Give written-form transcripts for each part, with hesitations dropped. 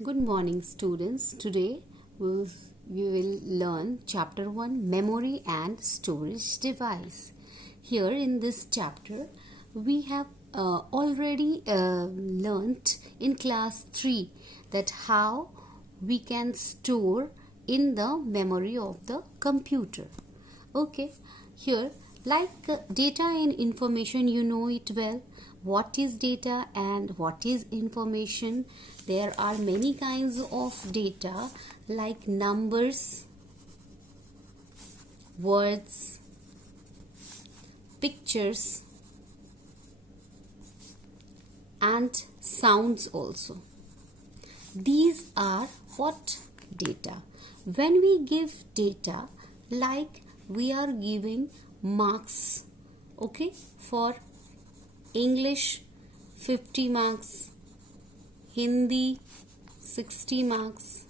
Good morning, students. Today we will learn chapter 1, Memory and Storage Device. Here in this chapter, we have already learnt in class 3 that how we can store in the memory of the computer. Okay, here like data and information, you know it well. What is data and what is information? There are many kinds of data like numbers, words, pictures, and sounds also. These are what data. When we give data, like we are giving marks, okay, for English 50 marks, Hindi 60 marks,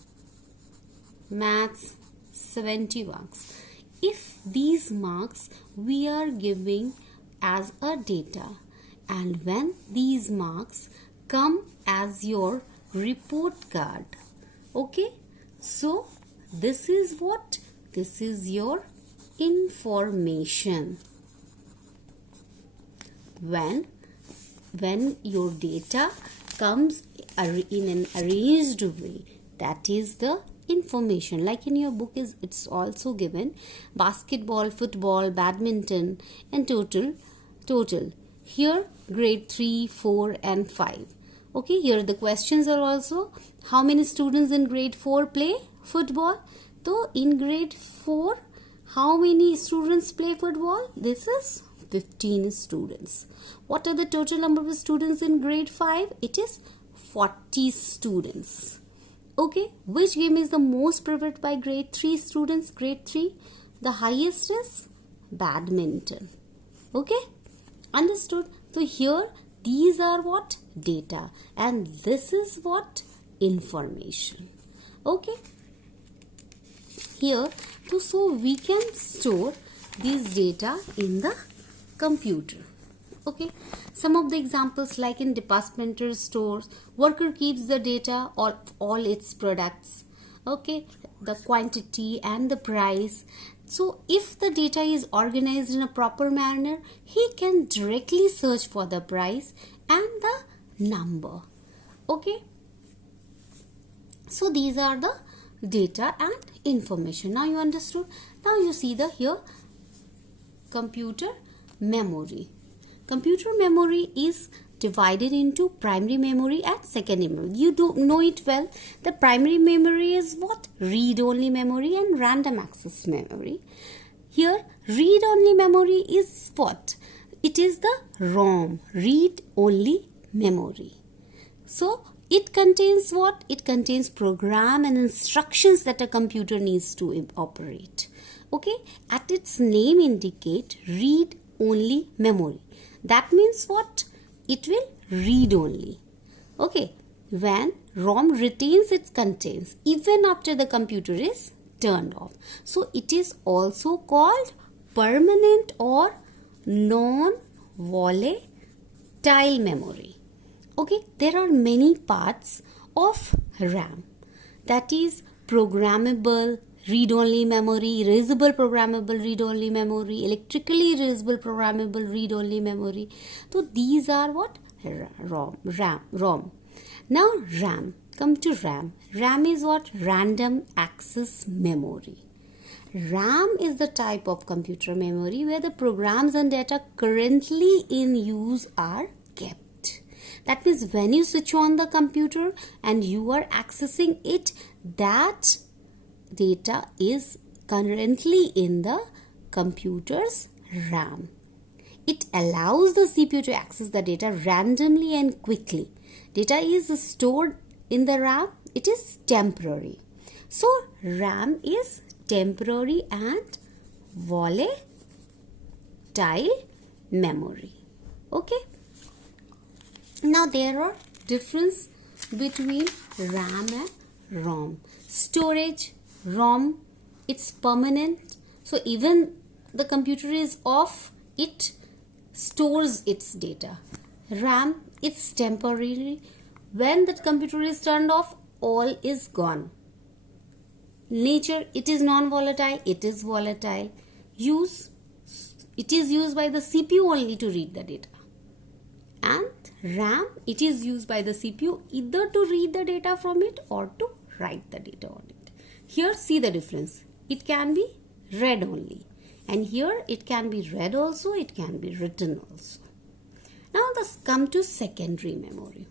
Maths 70 marks. If these marks we are giving as a data, and when these marks come as your report card, okay, so this is what? This is your information. When your data comes in an arranged way, that is the information. Like in your book it's also given basketball, football, badminton, and total. Here grade 3, 4 and 5. Okay, here the questions are also how many students in grade 4 play football. So in grade 4, how many students play football? This is 15 students. What are the total number of students in grade 5? It is 40 students. Okay, which game is the most preferred by grade 3 students? Grade 3, the highest is badminton. Okay, understood? So here these are what? Data, and this is what? Information. Okay, here so we can store these data in the computer. Okay, some of the examples like in departmental stores, worker keeps the data of all its products, okay, the quantity and the price. So if the data is organized in a proper manner, he can directly search for the price and the number. Okay, so these are the data and information. Now you understood. Now you see the here computer memory. Computer memory is divided into primary memory and secondary memory. You do know it well. The primary memory is what? Read-only memory and random access memory. Here read-only memory is what? It is the ROM, read-only memory. So it contains what? It contains program and instructions that a computer needs to operate. Okay, at its name indicate read-only memory. That means what? It will read only. Okay, when ROM retains its contents even after the computer is turned off. So it is also called permanent or non-volatile memory. Okay, there are many parts of RAM. That is programmable read-only memory, erasable programmable read-only memory, electrically erasable programmable read-only memory. So these are what? ROM. Now RAM. Come to RAM. RAM is what? Random access memory. RAM is the type of computer memory where the programs and data currently in use are kept. That means when you switch on the computer and you are accessing it, that data is currently in the computer's RAM. It allows the CPU to access the data randomly and quickly. Data is stored in the RAM. It is temporary. So RAM is temporary and volatile memory. Okay. Now there are difference between RAM and ROM. Storage, ROM, it's permanent. So even the computer is off, it stores its data. RAM, it's temporary. When the computer is turned off, all is gone. Nature, it is non-volatile, it is volatile. It is used by the CPU only to read the data. And RAM, it is used by the CPU either to read the data from it or to write the data on it. Here, see the difference. It can be read only. And here, it can be read also, it can be written also. Now, let's come to secondary memory.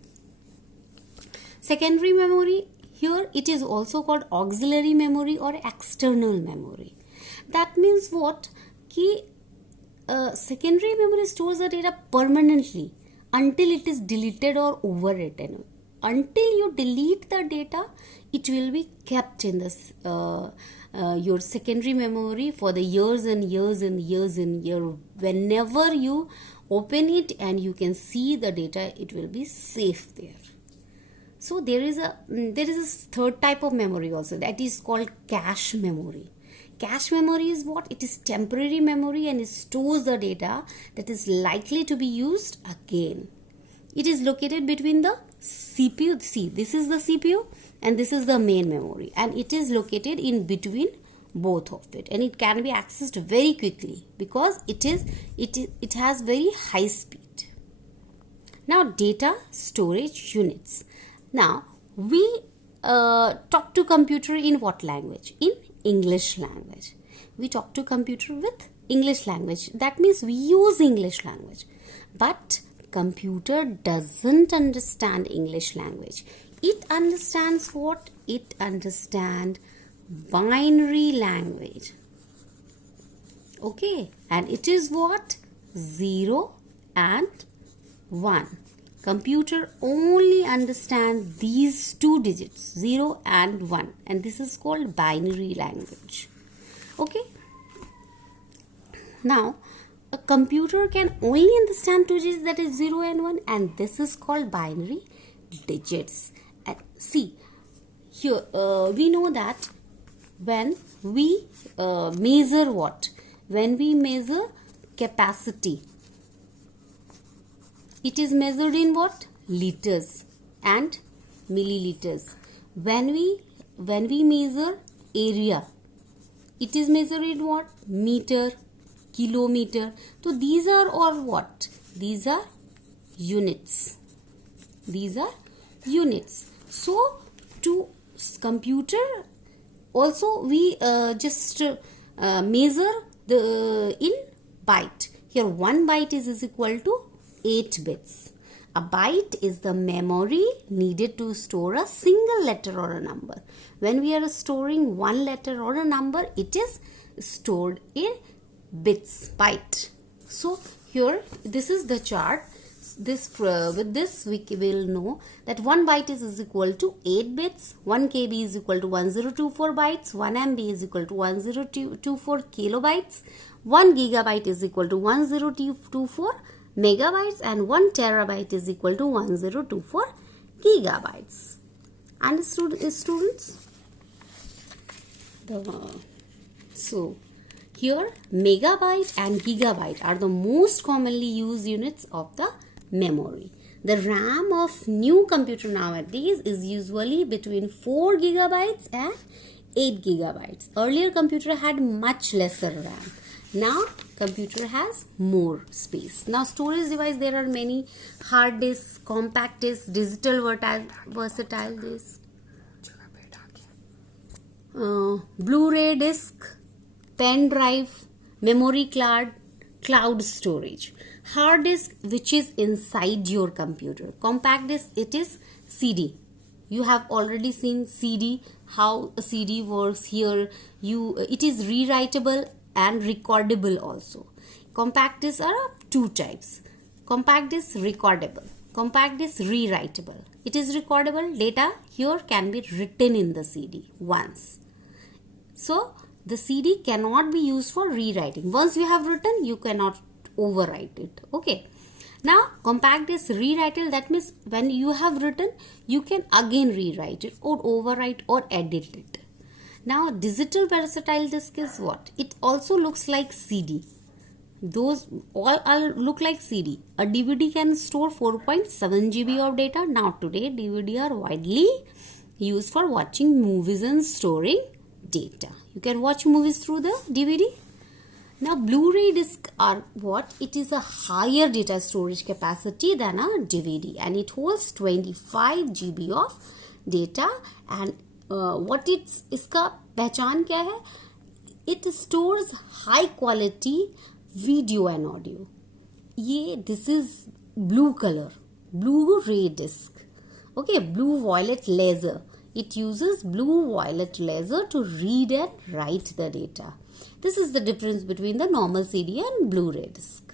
Secondary memory, here it is also called auxiliary memory or external memory. That means what? Secondary memory stores the data permanently until it is deleted or overwritten. Until you delete the data, it will be kept in this your secondary memory for the years and years and years and years. Whenever you open it and you can see the data, it will be safe there. So there is a third type of memory also, that is called cache memory. Cache memory is what? It is temporary memory and it stores the data that is likely to be used again. It is located between the CPU. See, this is the CPU and this is the main memory, and it is located in between both of it, and it can be accessed very quickly because it has very high speed. Now, data storage units. Now, we talk to computer in what language? In English language. We talk to computer with English language. That means we use English language. But computer doesn't understand English language. It understands what? It understands binary language. Okay. And it is what? 0 and 1. Computer only understands these two digits, 0 and 1, and this is called binary language. Okay. Now, a computer can only understand two digits, that is 0 and 1, and this is called binary digits. And see, here we know that when we measure what? When we measure capacity, it is measured in what? Liters and milliliters. When we measure area, it is measured in what? Meter, kilometer. So these are all what? These are units. These are units. So to computer also we just measure the in byte. Here 1 byte is equal to 8 bits. A byte is the memory needed to store a single letter or a number. When we are storing one letter or a number, it is stored in bits, byte. So here, this is the chart. With this we will know that 1 byte is equal to 8 bits, 1 KB is equal to 1024 bytes, 1 MB is equal to 1024 kilobytes, 1 gigabyte is equal to 1024 megabytes, and 1 terabyte is equal to 1024 gigabytes. Understood, students? So here megabyte and gigabyte are the most commonly used units of the memory. The RAM of new computer nowadays is usually between 4 gigabytes and 8 gigabytes. Earlier computer had much lesser RAM. Now computer has more space. Now storage device, there are many: hard disk, compact disk, digital versatile disk, Blu-ray disc, pen drive, memory card, cloud storage. Hard disk, which is inside your computer. Compact disk, it is CD. You have already seen CD, how a CD works. Here it is rewritable and recordable also. Compact discs are two types. Compact disc recordable, compact disc rewritable. It is recordable. Data here can be written in the CD once. So the CD cannot be used for rewriting. Once you have written, you cannot overwrite it. Okay. Now compact disc rewritable, that means when you have written, you can again rewrite it or overwrite or edit it. Now digital versatile disk is what? It also looks like CD. Those all look like CD. A DVD can store 4.7 GB of data. Now today DVD are widely used for watching movies and storing data. You can watch movies through the DVD. Now, Blu-ray disc are what? It is a higher data storage capacity than a DVD, and it holds 25 GB of data. And what it's इसका पहचान क्या है? It stores high quality video and audio. This is blue color, Blu-ray disc. Okay, blue violet laser. It uses blue violet laser to read and write the data. This is the difference between the normal CD and Blu-ray disc.